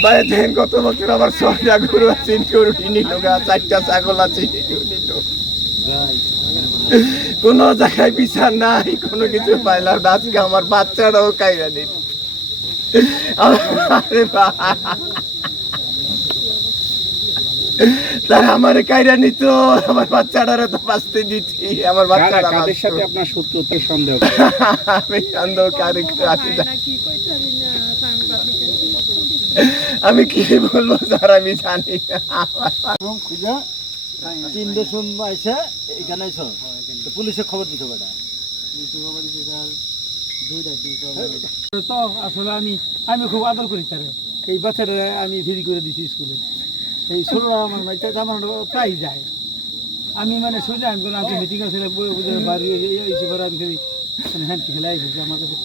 বাইরে দেখেন কত বছর আমার 6টা গরু আছে, গরুটি নিল, 4টা ছাগল আছে, নিল। কোন জায়গায় বিচার নাই, কোনো কিছু পাইলাম না। আজকে আমার বাচ্চারাও কাইরা নিল। তারা আমার কাইরা নিত, আমার বাচ্চাটারে তো বাঁচতে দিচ্ছি। আমার বাচ্চারা কাদের সাথে আপনার শত্রুতার সন্দেহ? আমি সন্দেহ আমি কি বলবো স্যার, আমি জানি খুঁজা 3টা সময় এসে এখানে এসো, পুলিশে খবর দিতে পারে। তো আসলে আমি খুব আদর করি তারে। এই বাচ্চাটা আমি ফ্রি করে দিছি স্কুলে। এই 16টা আমার মাইতে আমার প্রায় যায়। আমি মানে সোজা আমি বললাম মিটিং আছে বাড়ি এসে পরে আমি খালি মানে হ্যান্ড খেলাই দিচ্ছি। আমার কাছে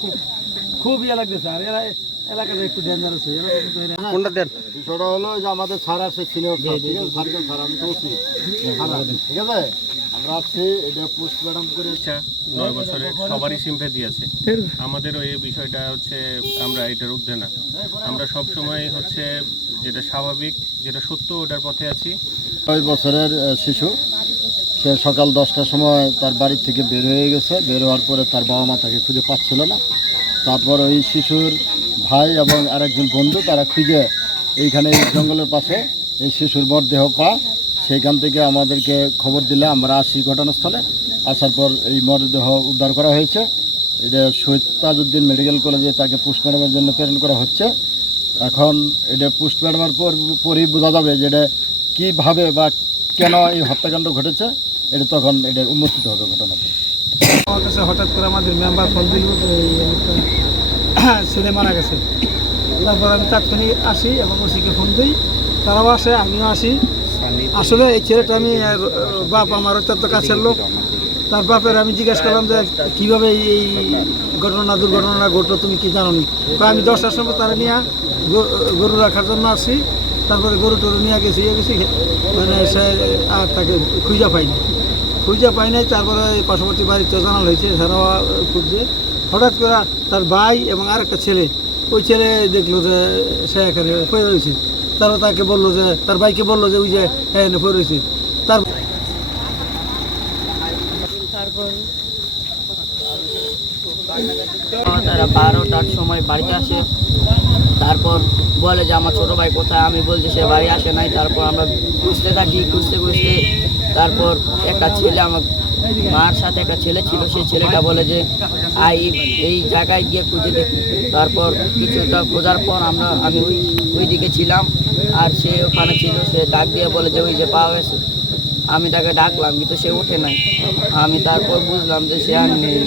খুব ইয়ে লাগতেছে। আর এলাকাটা একটু ডেঞ্জারাস হয়ে কোনটা দেন? বিষয়টা হলো যে আমাদের স্যার আসছে সিনিয়র স্যার, ঠিক আছে, সার্কেল স্যার, আমি তো ঠিক আছে। আমরা আসছি এটা পোস্টমর্টম করে 9 বছরের সবারই সিম্প্যাথি আছে। আমাদেরও এই বিষয়টা হচ্ছে আমরা এটার ঊর্ধ্বে না। আমরা সব সময় হচ্ছে যেটা স্বাভাবিক, যেটা সত্য, ওটার পথে আছি। 6 বছরের শিশু, সে সকাল 10টার সময় তার বাড়ি থেকে বের হয়ে গেছে। বের হওয়ার পরে তার বাবা মা তাকে খুঁজে পাচ্ছিল না। তারপর ওই শিশুর ভাই এবং আরেকজন বন্ধু তারা খুঁজে এইখানে জঙ্গলের পাশে এই শিশুর মরদেহ পায়। সেইখান থেকে আমাদেরকে খবর দিলে আমরা আসি ঘটনাস্থলে। আসার পর এই মরদেহ উদ্ধার করা হয়েছে। এটা শহীদ তাজউদ্দিন মেডিকেল কলেজে তাকে পোস্টমর্টমের জন্য প্রেরণ করা হচ্ছে। এখন এটা পোস্টমর্টমের পরই বোঝা যাবে যে এটা কীভাবে বা কেন এই হত্যাকাণ্ড ঘটেছে। এটা তখন এটা উন্মোচিত হবে ঘটনাতে। আমার কাছে হঠাৎ করে আমাদের মেম্বার ফোন দিল যে একটা ছেলে মারা গেছে। তারপর আমি তাৎক্ষণিক আসি এবং ওসিকে ফোন দিই, তারাও আসে, আমিও আসি। আসলে এই ছেলেটা আমি বাপ আমার অত্যন্ত কাছের লোক। তার বাপের আমি জিজ্ঞাসা করলাম যে কীভাবে এই দুর্ঘটনা ঘটলো, তুমি কি জানো নি? আমি 10টার সময় তারা নিয়ে গরু রাখার জন্য আসছি। তারপরে গরু টরু নিয়ে গেছি মানে সে আর তাকে খুঁজে পাই নাই। তারপরে পার্শ্ববর্তী বাড়িতে জানানো হয়েছে, তারাও খুঁজছে। হঠাৎ করে তার ভাই এবং আরেকটা ছেলে, ওই ছেলে দেখলো যে সে এখানে পড়ে রয়েছে। তারপর তাকে বললো যে, তার ভাইকে বললো যে ওই যে হ্যাঁ পড়ে রয়েছে। তারপর তারা 12টার সময় বাড়িতে আসে। তারপর বলে যে আমার ছোটো ভাই কোথায়। আমি বলছি সে বাড়ি আসে নাই। তারপর আমরা খুঁজতে থাকি, খুঁজতে তারপর একটা ছেলে, আমার মার সাথে একটা ছেলে ছিল, সেই ছেলেটা বলে যে এই জায়গায় গিয়ে খুঁজে দেখি। তারপর কিছুটা খোঁজার পর আমি ওই দিকে ছিলাম, আর সে ওখানে ছিল। সে ডাক দিয়ে বলে যে ওই যে পাওয়া গেছে। আমি তাকে ডাকলাম কিন্তু সে ওঠে নাই। আমি তারপর বুঝলাম যে সে আর নেই।